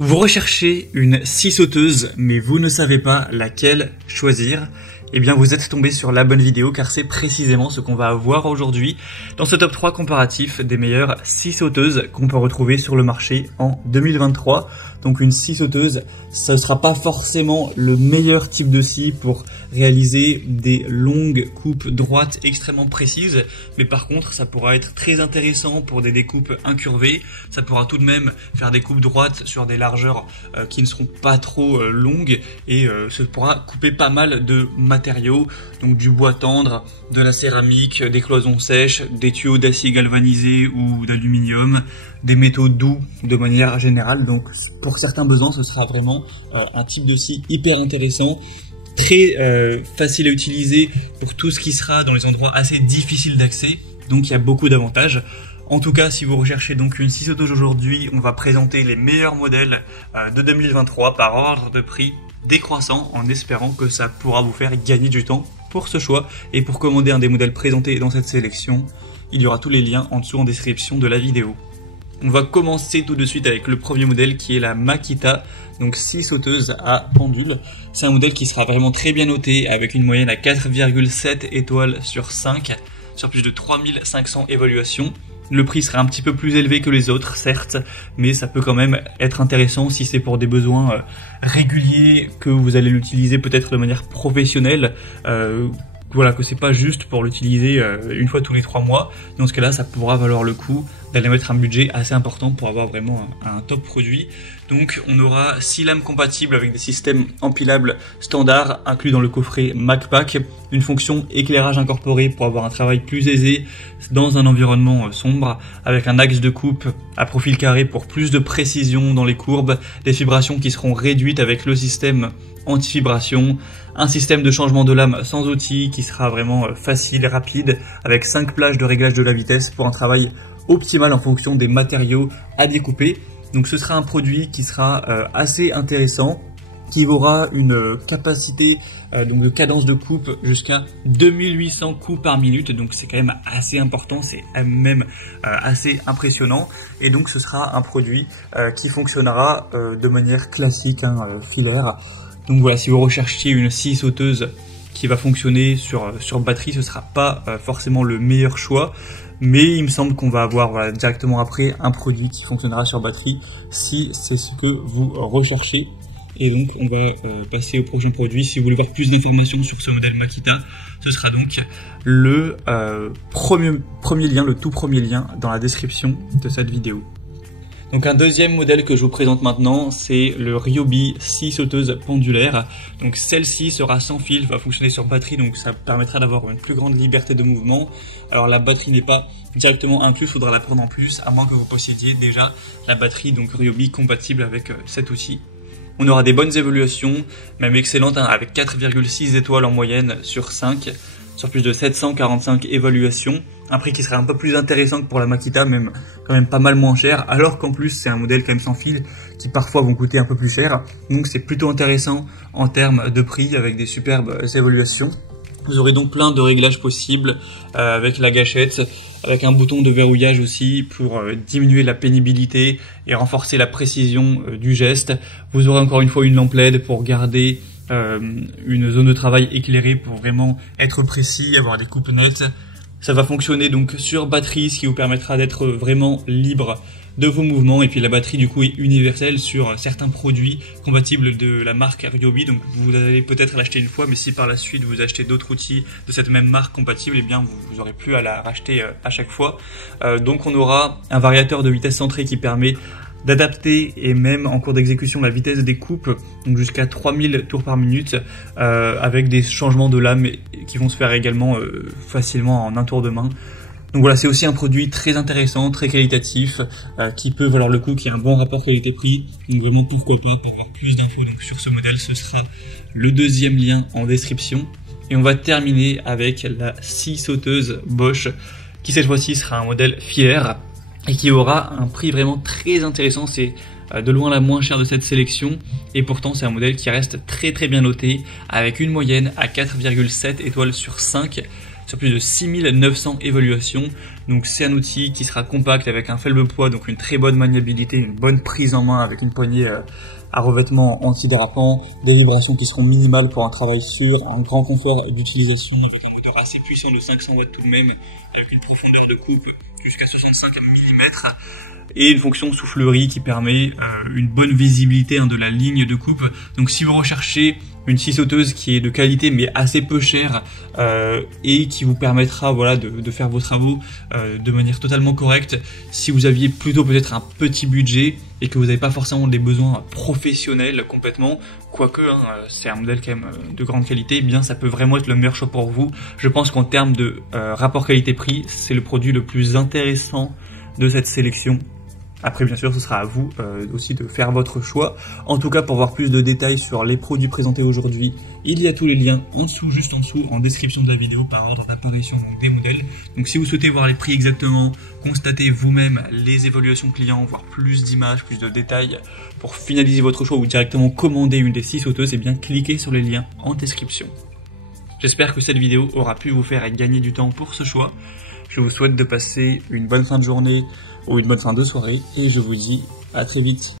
Vous recherchez une scie sauteuse, mais vous ne savez pas laquelle choisir. Eh bien, vous êtes tombé sur la bonne vidéo car c'est précisément ce qu'on va voir aujourd'hui dans ce top 3 comparatif des meilleures scies sauteuses qu'on peut retrouver sur le marché en 2023. Donc une scie sauteuse, ça ne sera pas forcément le meilleur type de scie pour réaliser des longues coupes droites extrêmement précises, mais par contre ça pourra être très intéressant pour des découpes incurvées. Ça pourra tout de même faire des coupes droites sur des largeurs qui ne seront pas trop longues et ça pourra couper pas mal de matériaux, donc du bois tendre, de la céramique, des cloisons sèches, des tuyaux d'acier galvanisé ou d'aluminium, des métaux doux de manière générale. Donc pour certains besoins ce sera vraiment un type de scie hyper intéressant, très facile à utiliser pour tout ce qui sera dans les endroits assez difficiles d'accès, donc il y a beaucoup d'avantages. En tout cas, si vous recherchez donc une scie sauteuse aujourd'hui, on va présenter les meilleurs modèles de 2023 par ordre de prix décroissant, en espérant que ça pourra vous faire gagner du temps pour ce choix. Et pour commander un des modèles présentés dans cette sélection, il y aura tous les liens en dessous en description de la vidéo. On va commencer tout de suite avec le premier modèle qui est la Makita, donc scie sauteuse à pendule. C'est un modèle qui sera vraiment très bien noté avec une moyenne à 4,7 étoiles sur 5 sur plus de 3500 évaluations. Le prix sera un petit peu plus élevé que les autres, certes, mais ça peut quand même être intéressant si c'est pour des besoins réguliers, que vous allez l'utiliser peut-être de manière professionnelle. Voilà, que c'est pas juste pour l'utiliser une fois tous les 3 mois. Dans ce cas-là, ça pourra valoir le coup d'aller mettre un budget assez important pour avoir vraiment un top produit. Donc on aura 6 lames compatibles avec des systèmes empilables standards inclus dans le coffret MacPack, une fonction éclairage incorporé pour avoir un travail plus aisé dans un environnement sombre, avec un axe de coupe à profil carré pour plus de précision dans les courbes, des vibrations qui seront réduites avec le système anti-vibration, un système de changement de lame sans outils qui sera vraiment facile et rapide, avec 5 plages de réglage de la vitesse pour un travail optimal en fonction des matériaux à découper. Donc ce sera un produit qui sera assez intéressant, qui aura une capacité donc de cadence de coupe jusqu'à 2800 coups par minute, donc c'est quand même assez important, c'est même assez impressionnant. Et donc ce sera un produit qui fonctionnera de manière classique, filaire. Donc voilà, si vous recherchiez une scie sauteuse qui va fonctionner sur batterie, ce sera pas forcément le meilleur choix. Mais il me semble qu'on va avoir directement après un produit qui fonctionnera sur batterie si c'est ce que vous recherchez. Et donc on va passer au prochain produit. Si vous voulez voir plus d'informations sur ce modèle Makita, ce sera donc le premier lien, le tout premier lien dans la description de cette vidéo. Donc un deuxième modèle que je vous présente maintenant, c'est le Ryobi scie sauteuse pendulaire. Donc celle-ci sera sans fil, va fonctionner sur batterie, donc ça permettra d'avoir une plus grande liberté de mouvement. Alors la batterie n'est pas directement incluse, il faudra la prendre en plus, à moins que vous possédiez déjà la batterie donc Ryobi compatible avec cet outil. On aura des bonnes évaluations, même excellentes, avec 4,6 étoiles en moyenne sur 5, sur plus de 745 évaluations. Un prix qui serait un peu plus intéressant que pour la Makita, même quand même pas mal moins cher, alors qu'en plus c'est un modèle quand même sans fil qui parfois vont coûter un peu plus cher. Donc c'est plutôt intéressant en termes de prix avec des superbes évaluations. Vous aurez donc plein de réglages possibles avec la gâchette, avec un bouton de verrouillage aussi pour diminuer la pénibilité et renforcer la précision du geste. Vous aurez encore une fois une lampe LED pour garder une zone de travail éclairée pour vraiment être précis, avoir des coupes nettes. Ça va fonctionner donc sur batterie, ce qui vous permettra d'être vraiment libre de vos mouvements. Et puis la batterie du coup est universelle sur certains produits compatibles de la marque Ryobi. Donc vous allez peut-être l'acheter une fois, mais si par la suite vous achetez d'autres outils de cette même marque compatible, eh bien vous n'aurez plus à la racheter à chaque fois. Donc on aura un variateur de vitesse centrée qui permet d'adapter et même en cours d'exécution la vitesse des coupes, donc jusqu'à 3000 tours par minute, avec des changements de lame qui vont se faire également facilement en un tour de main. Donc voilà, c'est aussi un produit très intéressant, très qualitatif, qui peut valoir le coup, qui a un bon rapport qualité-prix. Donc vraiment pourquoi pas, pour avoir plus d'infos donc sur ce modèle, ce sera le deuxième lien en description. Et on va terminer avec la scie sauteuse Bosch, qui cette fois-ci sera un modèle filaire et qui aura un prix vraiment très intéressant. C'est de loin la moins chère de cette sélection et pourtant c'est un modèle qui reste très très bien noté avec une moyenne à 4,7 étoiles sur 5 sur plus de 6900 évaluations. Donc c'est un outil qui sera compact avec un faible poids, donc une très bonne maniabilité, une bonne prise en main avec une poignée à revêtement antidérapant, des vibrations qui seront minimales pour un travail sûr, un grand confort d'utilisation avec un moteur assez puissant de 500 watts tout de même, avec une profondeur de coupe jusqu'à 65 mm et une fonction soufflerie qui permet une bonne visibilité de la ligne de coupe. Donc si vous recherchez une scie sauteuse qui est de qualité mais assez peu chère et qui vous permettra voilà, de faire vos travaux de manière totalement correcte, si vous aviez plutôt peut-être un petit budget et que vous n'avez pas forcément des besoins professionnels complètement, quoique c'est un modèle quand même de grande qualité, eh bien ça peut vraiment être le meilleur choix pour vous. Je pense qu'en termes de rapport qualité-prix, c'est le produit le plus intéressant de cette sélection. Après, bien sûr, ce sera à vous aussi de faire votre choix. En tout cas, pour voir plus de détails sur les produits présentés aujourd'hui, il y a tous les liens en dessous, juste en dessous, en description de la vidéo par ordre d'apparition des modèles. Donc si vous souhaitez voir les prix exactement, constater vous-même les évaluations clients, voir plus d'images, plus de détails pour finaliser votre choix ou directement commander une des scies sauteuses, eh bien cliquez sur les liens en description. J'espère que cette vidéo aura pu vous faire gagner du temps pour ce choix. Je vous souhaite de passer une bonne fin de journée ou une bonne fin de soirée et je vous dis à très vite.